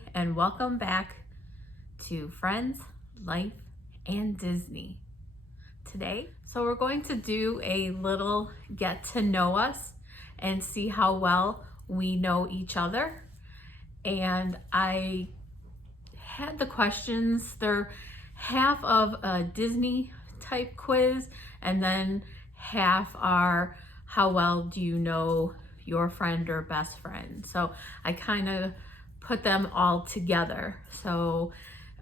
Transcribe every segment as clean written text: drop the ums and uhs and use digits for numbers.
everybody, and welcome back to Friends, Life, and Disney. Today, so we're going to do a little get to know us and see how well we know each other. And I had the questions, they're half of a Disney type quiz, and then half are how well do you know your friend or best friend. So I kind of put them all together. So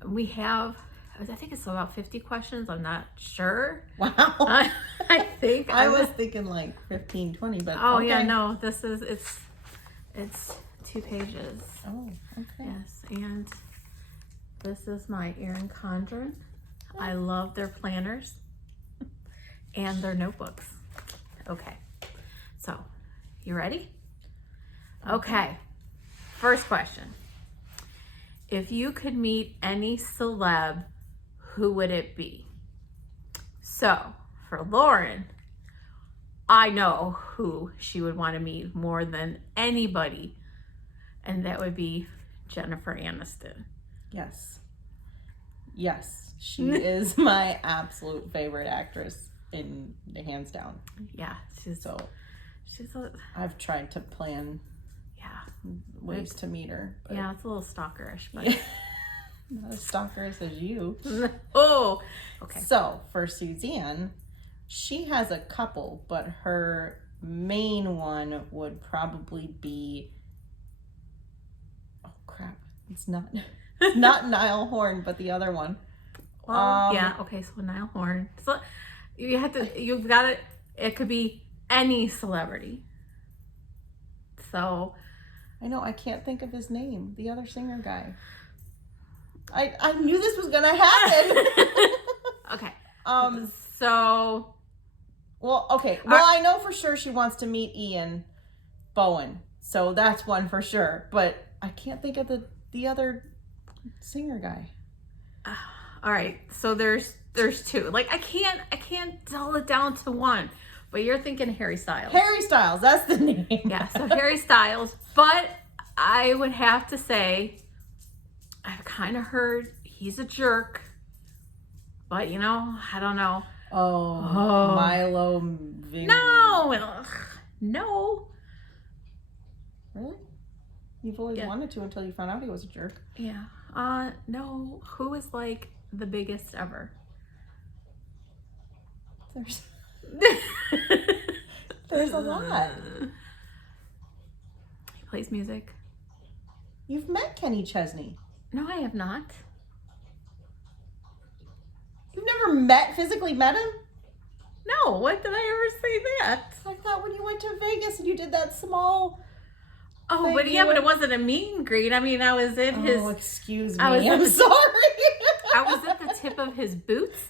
we have, I think it's about 50 questions. I'm not sure. Wow. I think I was thinking like 15, 20, but oh okay. yeah, no, this is, it's 2 pages. Oh, okay. Yes, and this is my Erincondren. I love their planners and their notebooks. Okay, so you ready? Okay, first question. If you could meet any celeb, who would it be? So for Lauren, I know who she would want to meet more than anybody, and that would be Jennifer Aniston. Yes. Yes, she is my absolute favorite actress in hands down. Yeah, she's a, I've tried to plan ways to meet her. But yeah, it's a little stalkerish, but not as stalkerish as you. Oh, okay. So for Suzanne, she has a couple, but her main one would probably be, oh crap, it's not Niall Horn, but the other one. Well, yeah, okay, so Niall Horn. So you've got it. It could be any celebrity. So I know, I can't think of his name. The other singer guy. I knew this was gonna happen. Okay. So. Well, okay. Well, I know for sure she wants to meet Ian Bowen, so that's one for sure. But I can't think of the other singer guy. All right. So there's 2. Like I can't dull it down to one. But you're thinking Harry Styles. Harry Styles, that's the name. Yeah, so Harry Styles. But I would have to say, I've kind of heard he's a jerk. But, you know, I don't know. Oh. Milo Ving. No. No. Really? You've always wanted to until you found out he was a jerk. Yeah. No. Who is like the biggest ever? There's a lot. He plays music. You've met Kennychesney. No, I have not. You've never physically met him? No, when did I ever say that? I thought when you went to Vegas and you did that small... Oh, but yeah, but it wasn't a meet and greet. I mean, I was in his... Oh, excuse me. I'm sorry. I was at the tip of his boots,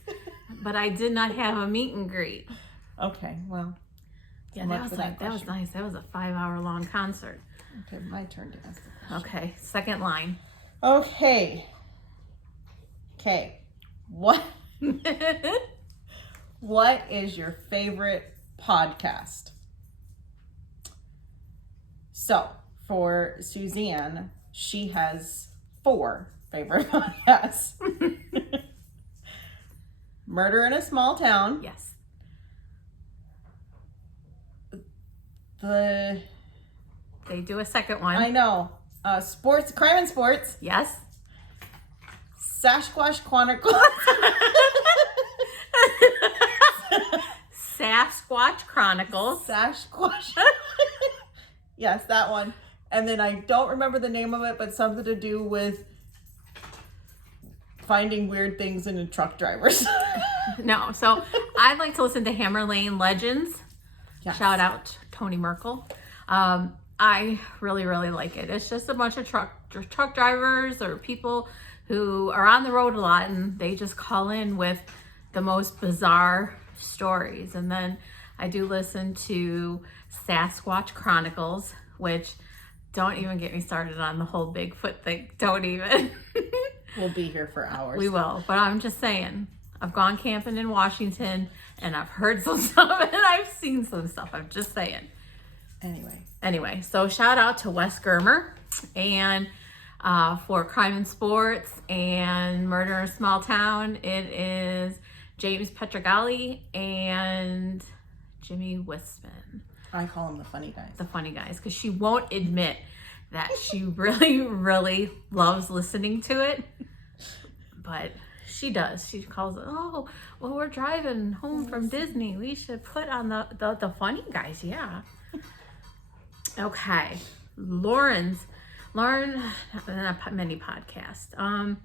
but I did not have a meet and greet. Okay, well... Yeah, that was nice. That was a 5-hour-long concert. Okay, my turn to ask the question. Okay, second line. Okay. What is your favorite podcast? So, for Suzanne, she has 4 favorite podcasts. Murder in a Small Town. Yes. They do a second one. I know. Crime and Sports. Yes. Sasquatch Chronicles. Sasquatch Chronicles. Sasquatch. Yes, that one. And then I don't remember the name of it, but something to do with finding weird things in truck drivers. No, so I like to listen to Hammer Lane Legends. Yes. Shout out Tony Merkel. I really, really like it. It's just a bunch of truck drivers or people who are on the road a lot, and they just call in with the most bizarre stories. And then I do listen to Sasquatch Chronicles, which don't even get me started on the whole Bigfoot thing. Don't even. We'll be here for hours. We will, but I'm just saying, I've gone camping in Washington and I've heard some stuff and I've seen some stuff. I'm just saying. Anyway, so shout out to Wes Germer. And For Crime and Sports and Murder in a Small Town, it is James Petrogali and Jimmy Wiseman. I call them the funny guys. The funny guys, because she won't admit that she really, really loves listening to it. But she does. She calls it, oh, well, we're driving home from Disney. We should put on the funny guys. Yeah. Okay. Lauren, not many podcasts.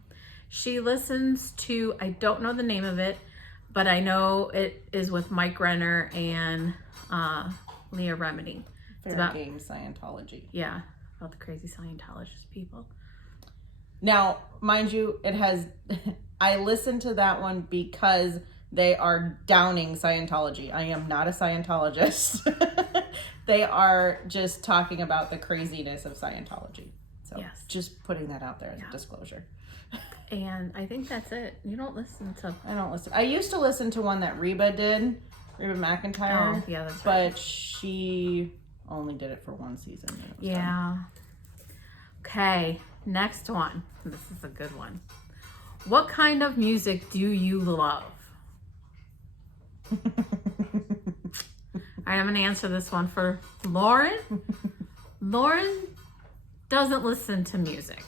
She listens to, I don't know the name of it, but I know it is with Mike Renner and Leah Remini. Fair Game Scientology. Yeah, about the crazy Scientologist people. Now, mind you, it has, I listened to that one because they are downing Scientology. I am not a Scientologist. They are just talking about the craziness of Scientology. So yes. Just putting that out there as a disclosure. And I think that's it. You don't listen to... I don't listen. I used to listen to one that Reba did. Reba McEntire. Oh, yeah, that's right. But she only did it for one season. Yeah. Done. Okay, next one. This is a good one. What kind of music do you love? All right, I'm going to answer this one for Lauren. Lauren doesn't listen to music.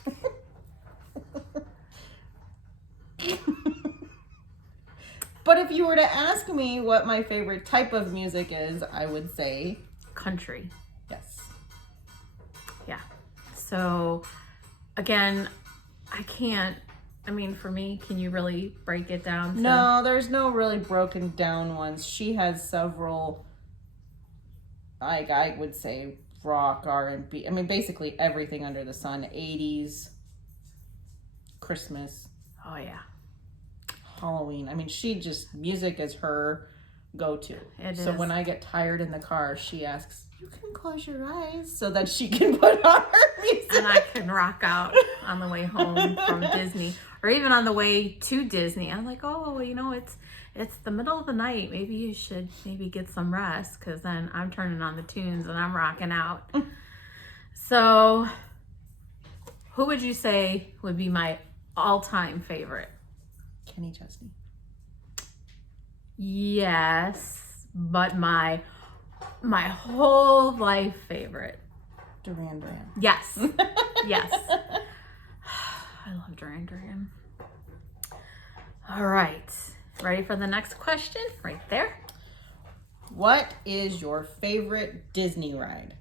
But if you were to ask me what my favorite type of music is, I would say country. Yes. Yeah. So, again, I can't. I mean, for me, can you really break it down? No, there's no really broken down ones. She has several, like I would say, rock, R&B. I mean, basically everything under the sun. 80s, Christmas. Oh, yeah. Halloween. I mean, music is her go-to. So is. when I get tired in the car, she asks, you can close your eyes so that she can put on her music. And I can rock out on the way home from Disney, or even on the way to Disney. I'm like, oh, it's the middle of the night. Maybe you should get some rest, because then I'm turning on the tunes and I'm rocking out. So who would you say would be my all-time favorite? Kennychesney. Yes, but my whole life favorite. Duran Duran. Yes. Yes. I love Duran Duran. All right. Ready for the next question? Right there. What is your favorite Disney ride?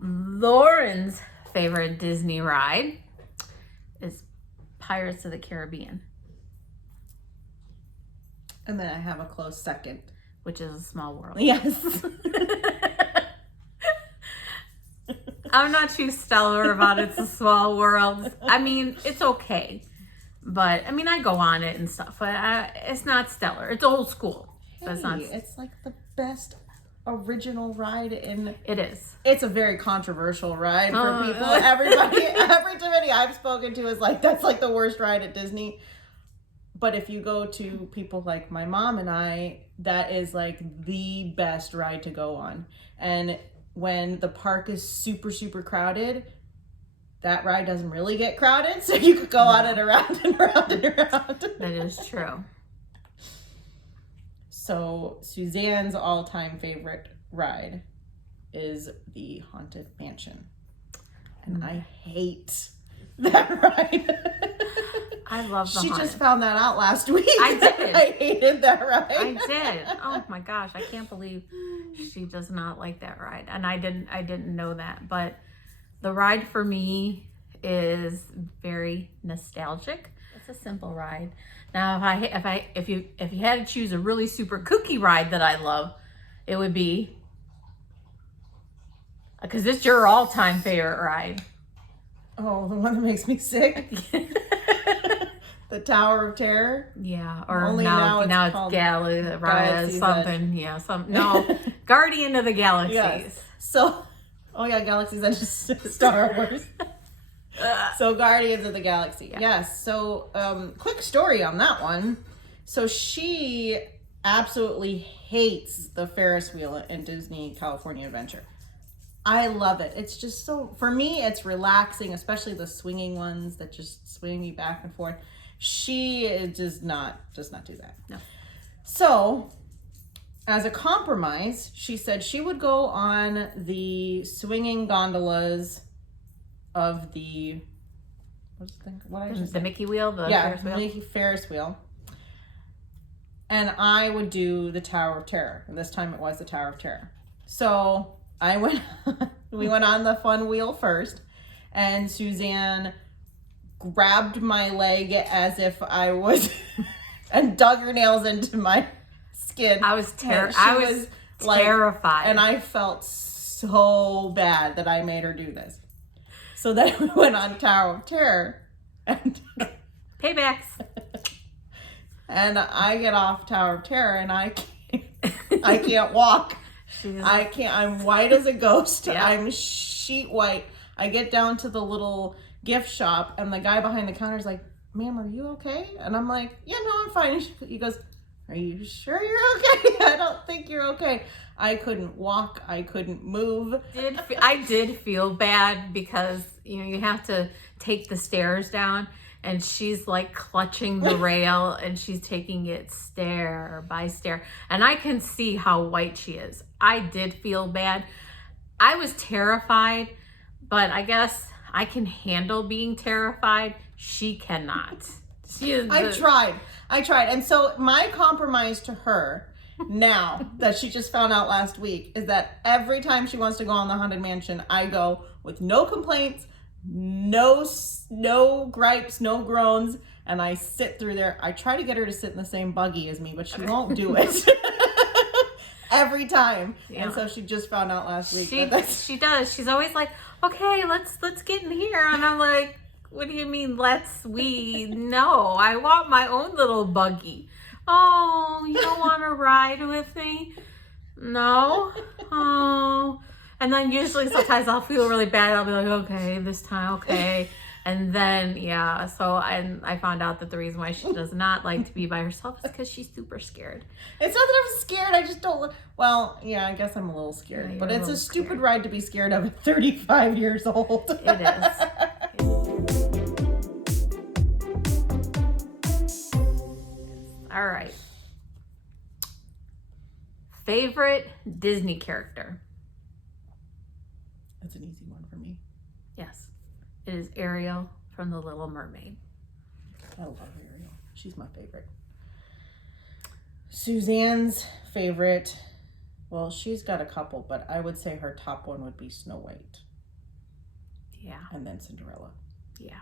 Lauren's favorite Disney ride is Pirates of the Caribbean. And then I have a close second. Which is a small world. Yes. I'm not too stellar about It's a Small World. I mean, it's okay. But, I mean, I go on it and stuff. But it's not stellar. It's old school. Hey, it's like the best original ride in... It is. It's a very controversial ride for people. Every Disney I've spoken to is like, that's like the worst ride at Disney. But if you go to people like my mom and I, that is like the best ride to go on. And when the park is super, super crowded, that ride doesn't really get crowded. So you could go on it around and around and around. That is true. So Suzanne's all-time favorite ride is the Haunted Mansion. And I hate that ride. I love the She Haunted. just found that out last week. I did. I hated that ride. I did. Oh my gosh, I can't believe she does not like that ride. And I didn't know that. But the ride for me is very nostalgic. It's a simple ride. Now, if you had to choose a really super kooky ride that I love, it would be, because it's your all-time favorite ride. Oh, the one that makes me sick. The Tower of Terror. Yeah, or only now it's Galaxy's something. Edge. Yeah, Guardian of the Galaxies. Yes. So, Galaxy's Edge is Star Wars. So Guardians of the Galaxy. Yeah. Yes. So quick story on that one. So she absolutely hates the Ferris wheel in Disney California Adventure. I love it. It's just so, for me, it's relaxing, especially the swinging ones that just swing you back and forth. She does not do that. No. So, as a compromise, she said she would go on the swinging gondolas of the, what's the thing? What I just The Mickey wheel, the yeah, Ferris wheel. Mickey Ferris wheel. And I would do the Tower of Terror. And this time it was the Tower of Terror. So I went, we went on the fun wheel first, and Suzanne grabbed my leg as if I was, and dug her nails into my skin. I was terrified. And I felt so bad that I made her do this. So then we went on Tower of Terror, and Paybacks. and I get off Tower of Terror, and I can't walk. I'm white as a ghost. Yeah. I'm sheet white. I get down to the little gift shop, and the guy behind the counter is like, "Ma'am, are you okay?" And I'm like, "Yeah, no, I'm fine." He goes, "Are you sure you're okay?" "I don't think you're okay." I couldn't walk. I couldn't move. I did feel bad because, you have to take the stairs down, and she's like clutching the rail, and she's taking it stair by stair. And I can see how white she is. I did feel bad. I was terrified, but I guess I can handle being terrified. She cannot. I tried. And so my compromise to her now that she just found out last week is that every time she wants to go on the Haunted Mansion, I go with no complaints, no gripes, no groans, and I sit through there. I try to get her to sit in the same buggy as me, but she won't do it. Every time. Yeah. And so she just found out last week. She does. She's always like, "Okay, let's get in here." And I'm like, "What do you mean no, I want my own little buggy." "Oh, you don't want to ride with me?" "No." "Oh." And then usually sometimes I'll feel really bad. I'll be like, "Okay, this time, okay." And then, yeah, so I found out that the reason why she does not like to be by herself is because she's super scared. It's not that I'm scared. I just don't, well, yeah, I guess I'm a little scared. Yeah, but it's a stupid ride to be scared of at 35 years old. It is. All right. Favorite Disney character? That's an easy one for me. Yes. It is Ariel from The Little Mermaid. I love Ariel. She's my favorite. Suzanne's favorite, well, she's got a couple, but I would say her top one would be Snow White. Yeah. And then Cinderella. Yeah.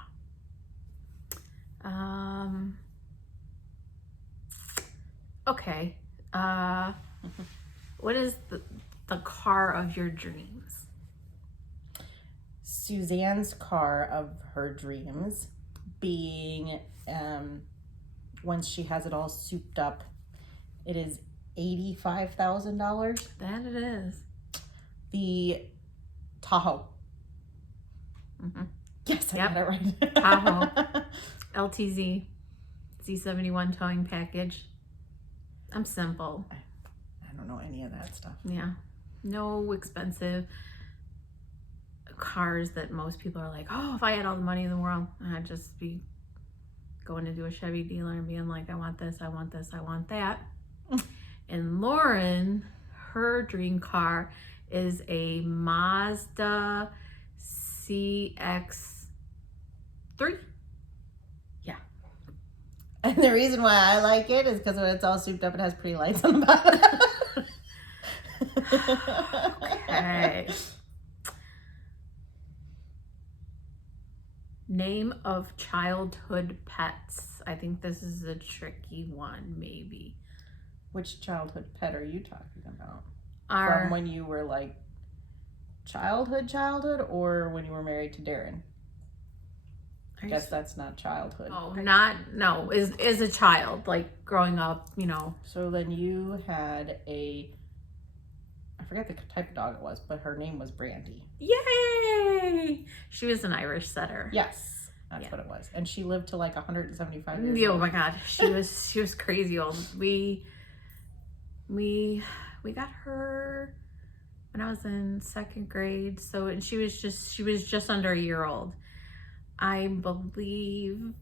Okay. What is the car of your dreams? Suzanne's car of her dreams being, once she has it all souped up, it is $85,000. That it is. The Tahoe. Mm-hmm. Yes, I got it right. Tahoe. LTZ. Z71 towing package. I'm simple. I don't know any of that stuff. Yeah. No expensive cars that most people are like, "Oh, if I had all the money in the world," I'd just be going into a Chevy dealer and being like, "I want this, I want this, I want that." And Lauren, her dream car is a Mazda CX-3. Yeah. And the reason why I like it is because when it's all souped up, it has pretty lights on the bottom. Okay. Name of childhood pets. I think this is a tricky one, maybe. Which childhood pet are you talking about? From when you were like childhood, or when you were married to Darren? I guess that's not childhood. Oh, no, is a child, like growing up, So then you had I forget the type of dog it was, but her name was Brandy. Yay! She was an Irish setter. Yes, that's what it was. And she lived to like 175 years old. Oh my God, she was crazy old. We got her when I was in 2nd grade. So, and she was just under a year old. I believe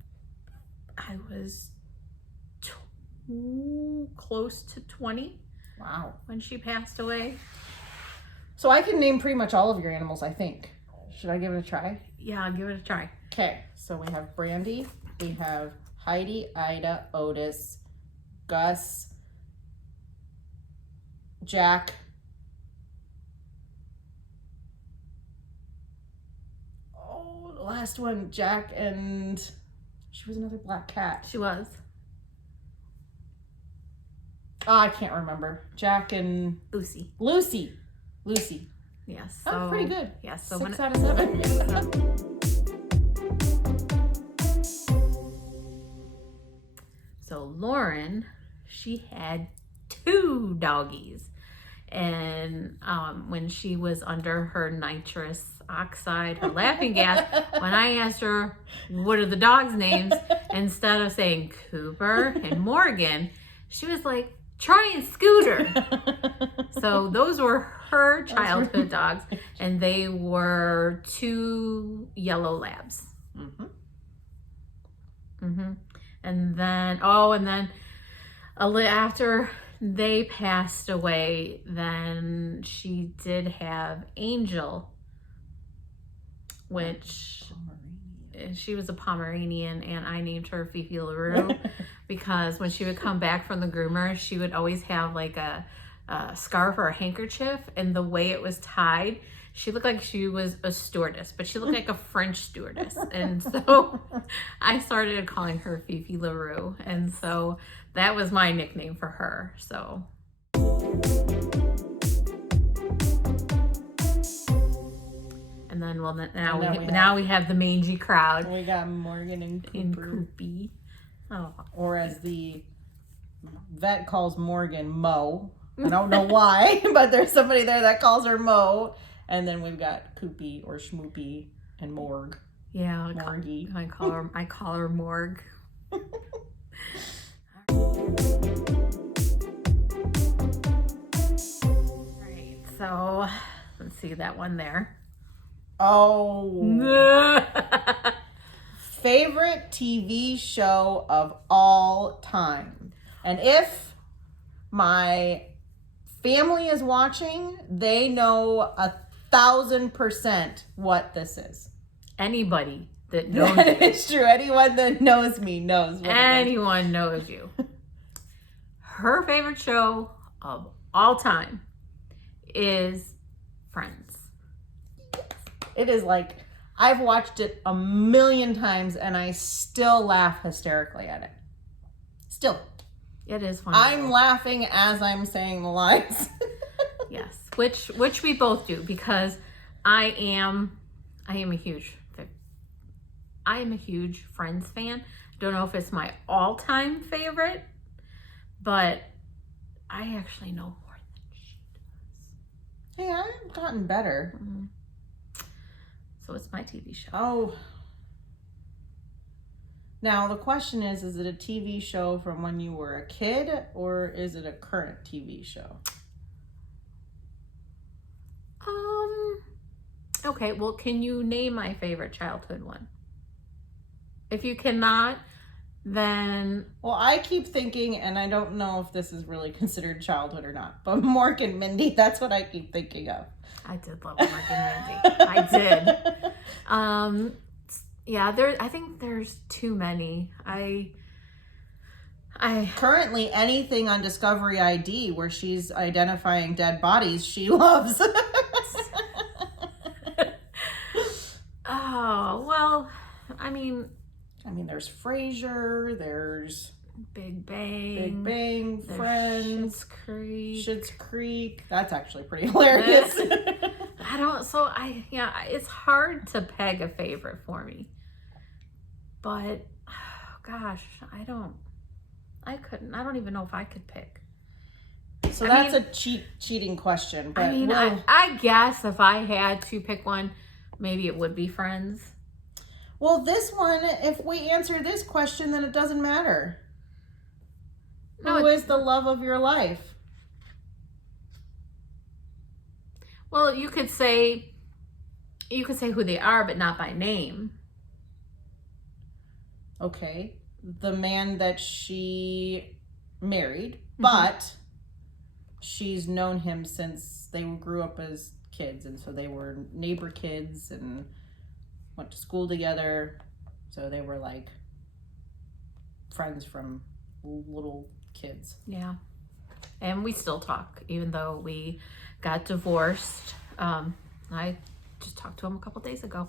I was close to 20. Wow. When she passed away. So I can name pretty much all of your animals, I think. Should I give it a try? Yeah, I'll give it a try. Okay, so we have Brandy, we have Heidi, Ida, Otis, Gus, Jack, oh, the last one, Jack, and she was another black cat. She was. Oh, I can't remember. Jack and Lucy. Lucy. Yes. So, oh, pretty good. Yes. So 6 out of 7. So Lauren, she had 2 doggies. And when she was under her nitrous oxide, her laughing gas, when I asked her, what are the dogs' names? Instead of saying Cooper and Morgan, she was like, Try and Scooter. So those were her childhood dogs, and they were 2 yellow labs. And then, after they passed away, then she did have Angel, which she was a Pomeranian, and I named her Fifi LaRue because when she would come back from the groomer, she would always have like a scarf or a handkerchief, and the way it was tied, she looked like she was a stewardess, but she looked like a French stewardess. And so I started calling her Fifi LaRue, and so that was my nickname for her. So and then now we have the mangy crowd. We got Morgan and Coopy. Oh. Or as the vet calls Morgan, Mo. I don't know why, but there's somebody there that calls her Mo. And then we've got Coopy or Schmoopy and Morg. Yeah, Morgie. I call her Morg. Right. So let's see that one there. Oh. Favorite TV show of all time. And if my family is watching, they know 1,000% what this is. Anybody that knows That is true. Anyone that knows me knows what anyone knows you. Her favorite show of all time is Friends. It is like, I've watched it 1,000,000 times and I still laugh hysterically at it. Still. It is funny. I'm laughing as I'm saying the lines. Yes, which we both do, because I am a huge Friends fan. Don't know if it's my all-time favorite, but I actually know more than she does. Hey, I've gotten better. Mm-hmm. So it's my TV show. Oh. Now, the question is it a TV show from when you were a kid, or is it a current TV show? Okay, well, can you name my favorite childhood one? If you cannot, then... Well, I keep thinking, and I don't know if this is really considered childhood or not, but Mork and Mindy, that's what I keep thinking of. I did love Mork and Mindy. I did. Yeah, I think there's too many. I Currently, anything on Discovery ID where she's identifying dead bodies, she loves. Oh, well, I mean, there's Frasier, there's Big Bang, there's Friends, Schitt's Creek. Schitt's Creek. That's actually pretty hilarious. It's hard to peg a favorite for me. But, gosh, I don't even know if I could pick. So that's a cheating question. But I guess if I had to pick one, maybe it would be Friends. Well, this one, if we answer this question, then it doesn't matter. Who is the love of your life? Well, you could say who they are, but not by name. Okay. The man that she married, but she's known him since they grew up as kids, and so they were neighbor kids and went to school together. So they were like friends from little kids. Yeah. And we still talk, even though we got divorced. I just talked to him a couple days ago.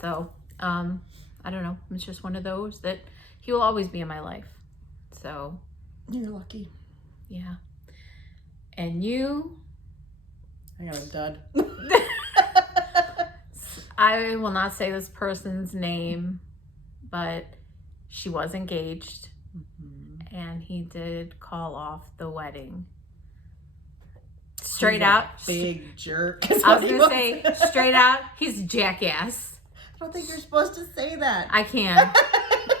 So, I don't know. It's just one of those that he will always be in my life. So. You're lucky. Yeah. And you? I got a dud. I will not say this person's name, but she was engaged. And he did call off the wedding. Straight out. Big jerk. I was going to say, straight out, he's a jackass. I don't think you're supposed to say that. I can.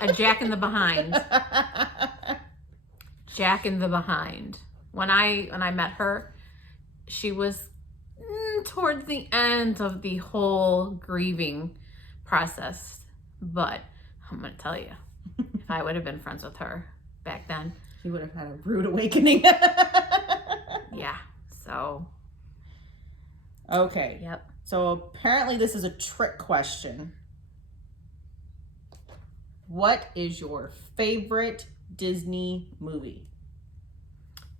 A jack in the behind. Jack in the behind. When I met her, she was towards the end of the whole grieving process. But I'm going to tell you, if I would have been friends with her back then, he would have had a rude awakening. Yeah. So. Okay. Yep. So apparently this is a trick question. What is your favorite Disney movie?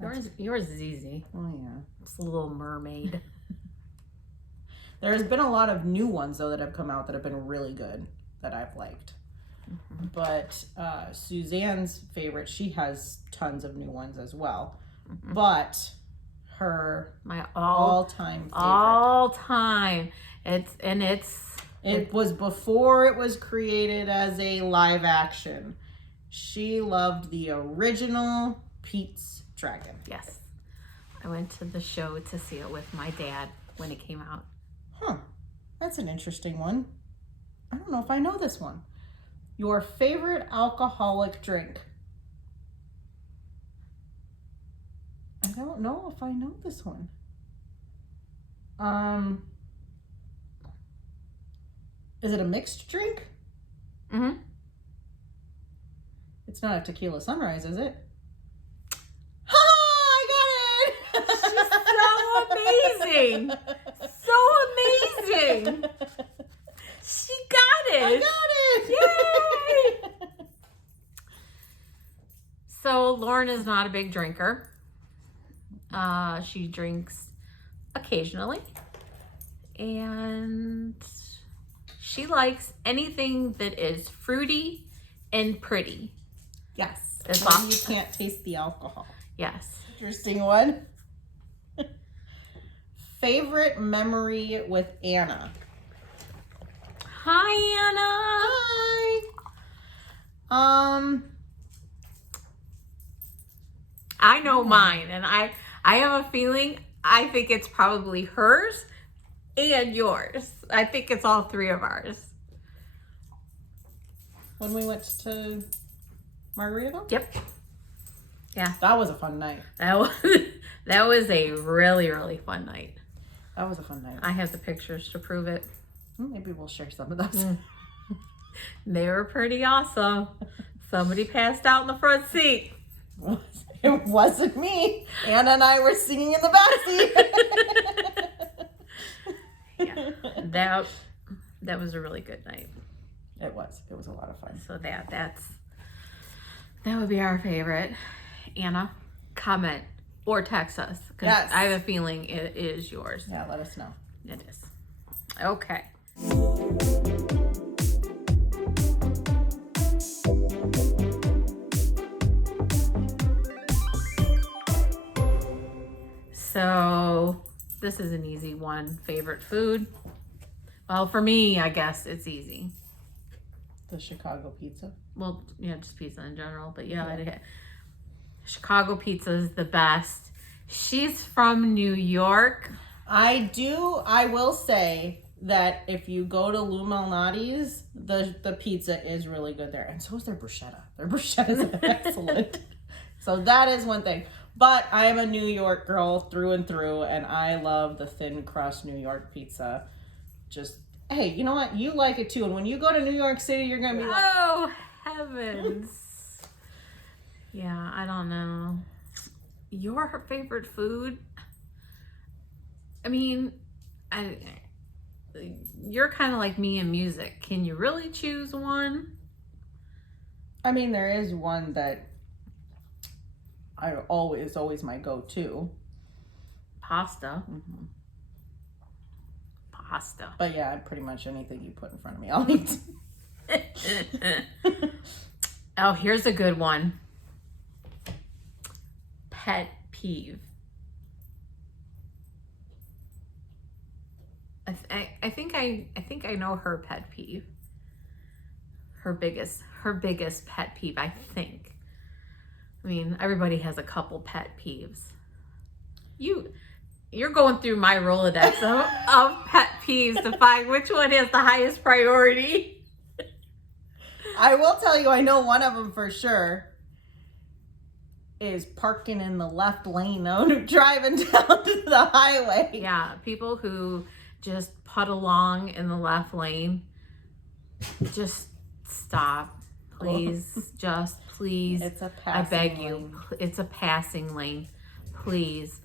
Yours is easy. Oh yeah. It's the Little Mermaid. There's been a lot of new ones though that have come out that have been really good that I've liked. But Suzanne's favorite, she has tons of new ones as well. But her My all-time favorite. all time. It was before it was created as a live action. She loved the original Pete's Dragon. Yes. I went to the show to see it with my dad when it came out. Huh. That's an interesting one. I don't know if I know this one. Your favorite alcoholic drink? I don't know if I know this one. Is it a mixed drink? Mm-hmm. It's not a tequila sunrise, is it? Ha! I got it! So amazing! So amazing! She got it! I got it! Yay! So Lauren is not a big drinker. She drinks occasionally. And she likes anything that is fruity and pretty. Yes. As Maybe long- you can't taste the alcohol. Yes. Interesting one. Favorite memory with Anna? Hi, Anna. Hi. I know mine, and I have a feeling, I think it's probably hers and yours. I think it's all three of ours. When we went to Margaritaville? Yep. Yeah. That was a fun night. That was a really, really fun night. That was a fun night. I have the pictures to prove it. Maybe we'll share some of those. They were pretty awesome. Somebody passed out in the front seat. It wasn't me. Anna and I were singing in the back seat. Yeah. That was a really good night. It was. It was a lot of fun. So that would be our favorite. Anna, comment or text us, because Yes. I have a feeling it is yours. Yeah, let us know. It is. Okay. So this is an easy one. Favorite food? Well, for me, I guess it's easy. The Chicago pizza. Well, yeah, just pizza in general, but yeah. Chicago pizza is the best. She's from New York. I will say that if you go to Lou Malnati's, the pizza is really good there. And so is their bruschetta. Their bruschetta is excellent. So that is one thing. But I am a New York girl through and through, and I love the thin crust New York pizza. Just, hey, you know what? You like it too. And when you go to New York City, you're going to be like, oh, heavens. Yeah, I don't know. Your favorite food? I mean, you're kind of like me in music. Can you really choose one? I mean, there is one that is always my go-to. Pasta. Mm-hmm. Pasta. But yeah, pretty much anything you put in front of me, I'll eat. Oh, here's a good one. Pet peeve. I think I know her pet peeve. Her biggest pet peeve, I think. I mean, everybody has a couple pet peeves. You're going through my Rolodex of pet peeves to find which one has the highest priority. I will tell you, I know one of them for sure is parking in the left lane, driving down to the highway. Yeah, people who just putt along in the left lane. Just stop, please. Just please. It's a passing I beg lane. you. It's a passing lane. Please.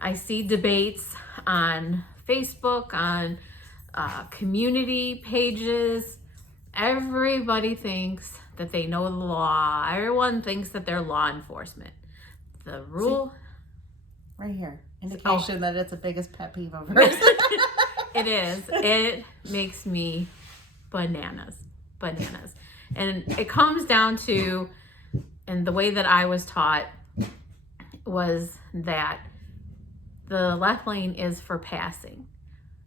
I see debates on Facebook, on community pages. Everybody thinks that they know the law. Everyone thinks that they're law enforcement. The rule... See, right here. Indication that it's the biggest pet peeve of hers. It is. It makes me bananas. Bananas. And it comes down to, and the way that I was taught was that the left lane is for passing.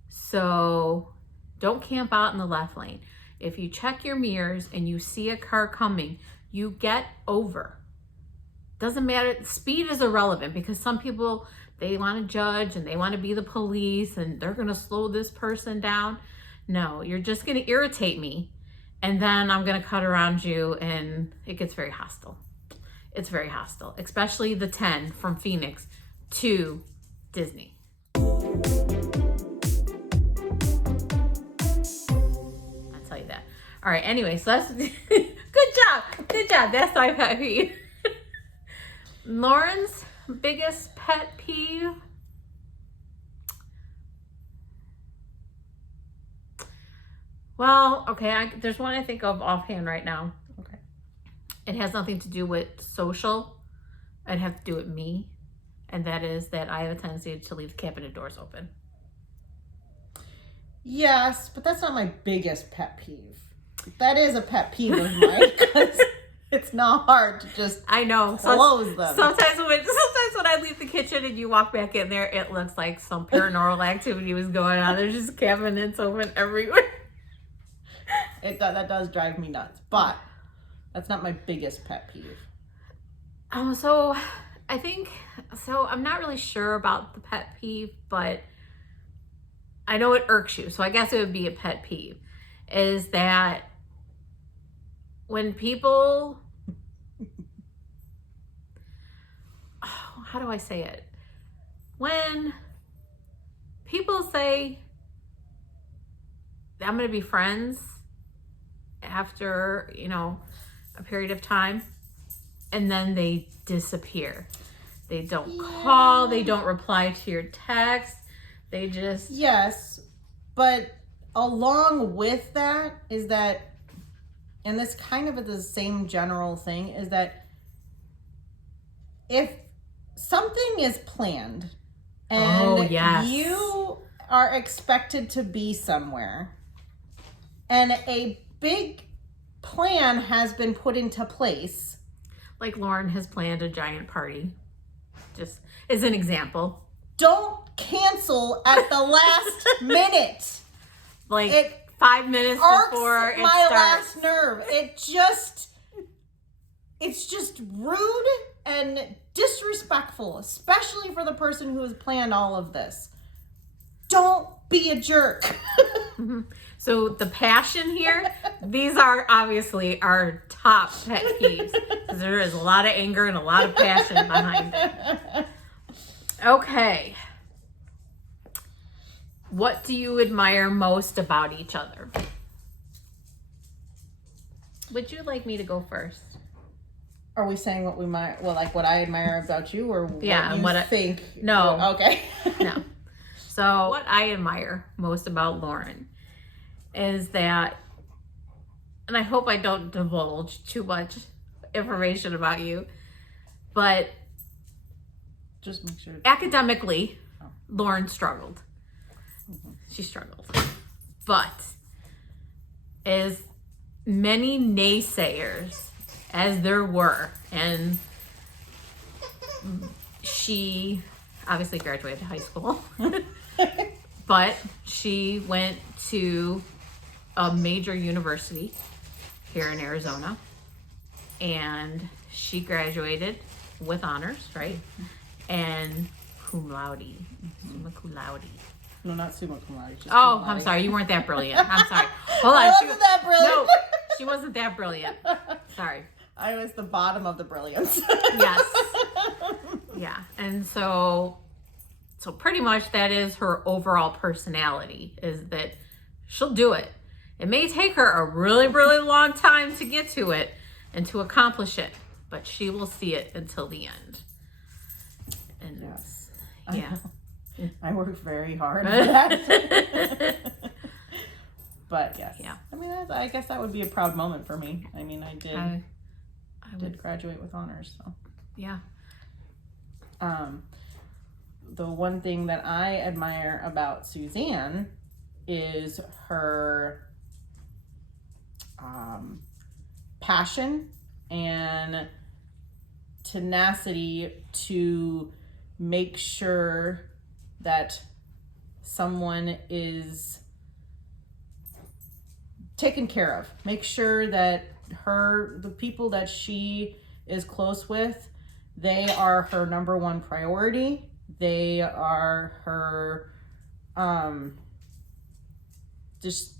So don't camp out in the left lane. If you check your mirrors and you see a car coming, you get over. Doesn't matter. Speed is irrelevant because some people, they want to judge and they want to be the police and they're going to slow this person down. No, you're just going to irritate me. And then I'm going to cut around you and it gets very hostile. It's very hostile, especially the 10 from Phoenix to Disney. All right, anyway, so that's good job. Good job. That's my pet peeve. Lauren's biggest pet peeve. Well, okay, there's one I think of offhand right now. Okay. It has nothing to do with social. It has to do with me. And that is that I have a tendency to leave the cabinet doors open. Yes, but that's not my biggest pet peeve. That is a pet peeve of mine because it's not hard to just close them. Sometimes when I leave the kitchen and you walk back in there, it looks like some paranormal activity was going on. There's just cabinets open everywhere. That does drive me nuts, but that's not my biggest pet peeve. So I'm not really sure about the pet peeve, but I know it irks you. So I guess it would be a pet peeve. Is that when people, how do I say it? When people say, I'm going to be friends after, a period of time, and then they disappear. They don't call, they don't reply to your text, they just... Yes, but along with that is that, and this kind of is the same general thing, is that if something is planned and you are expected to be somewhere and a big plan has been put into place. Like Lauren has planned a giant party, just as an example. Don't cancel at the last minute. Like 5 minutes before it my starts. last nerve. It's just rude and disrespectful, especially for the person who has planned all of this. don't be a jerk. So the passion here, these are obviously our top pet peeves. Because there is a lot of anger and a lot of passion behind it. Okay. What do you admire most about each other? Would you like me to go first? Are we saying what we might, well, like what I admire about you, or what Yeah, you what I- think? No. Oh, okay. No. So what I admire most about Lauren is that, and I hope I don't divulge too much information about you, but Just make sure. academically, Lauren struggled. She struggled. But as many naysayers as there were, and she obviously graduated high school, but she went to a major university here in Arizona, and she graduated with honors, right? And cum laude, summa cum laude. No, not summa cum laude. Just Oh, cum I'm laude. sorry, you weren't that brilliant. I'm sorry. Hold on. I wasn't that brilliant. No, she wasn't that brilliant. Sorry. I was the bottom of the brilliance. Yes. Yeah. And so pretty much that is her overall personality, is that she'll do it. It may take her a really, really long time to get to it and to accomplish it, but she will see it until the end. And Yes. yeah. I worked very hard for that. But yes. Yeah. I mean, I guess that would be a proud moment for me. I mean, I did I did graduate with honors, so. yeah. The one thing that I admire about Suzanne is her passion and tenacity to make sure that someone is taken care of. Make sure that the people that she is close with, they are her number one priority. They are her, just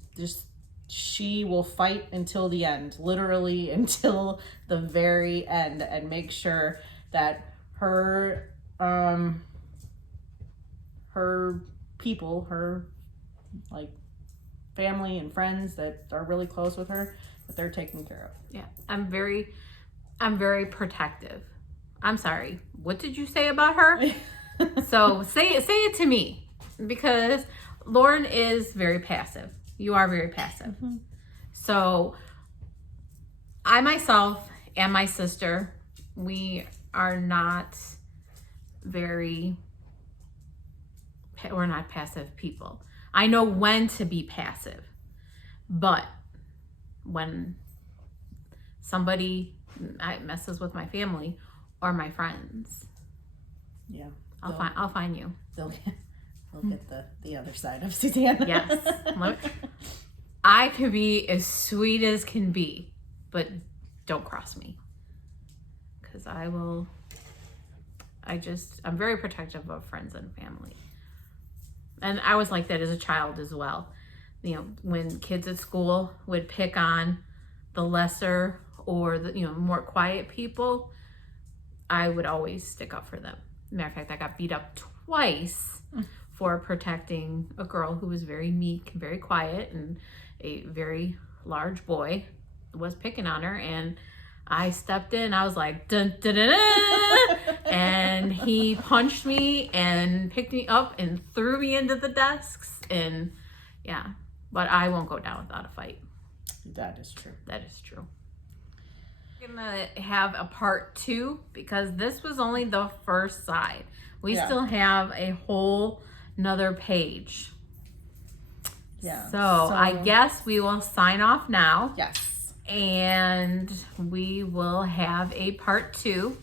she will fight until the end, literally until the very end, and make sure that her people, her like family and friends that are really close with her, that they're taken care of. Yeah. I'm very protective. I'm sorry. What did you say about her? So say it to me, because Lauren is very passive. You are very passive. Mm-hmm. So I myself and my sister, we are not we're not passive people. I know when to be passive, but when somebody messes with my family or my friends, Yeah. I'll find you. They'll get the other side of Suzanne. Yes. I can be as sweet as can be, but don't cross me. Because I'm very protective of friends and family. And I was like that as a child as well. You know, when kids at school would pick on the lesser or the, more quiet people, I would always stick up for them. Matter of fact, I got beat up twice for protecting a girl who was very meek, very quiet, and a very large boy was picking on her, and I stepped in. I was like, dun, dun, dun, dun, and he punched me and picked me up and threw me into the desks, and yeah, but I won't go down without a fight. That is true. That is true. We're gonna have a part 2 because this was only the first side. We still have a whole another page. Yeah. So I guess we will sign off now. Yes. And we will have a part 2.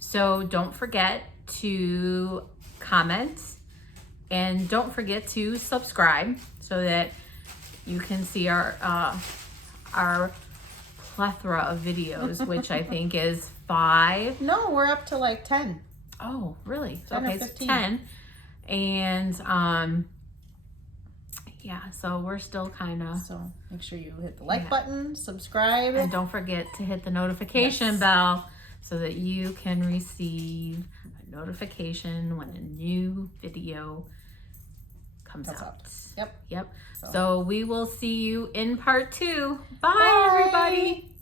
So don't forget to comment and don't forget to subscribe so that you can see our plethora of videos, which I think is 5. No, we're up to like 10. Oh, really? 10 or okay, 15. it's 10. And Yeah, so we're still kind of. So make sure you hit the like button, subscribe. And don't forget to hit the notification bell so that you can receive a notification when a new video comes out. Yep. So we will see you in part 2. Bye. Everybody.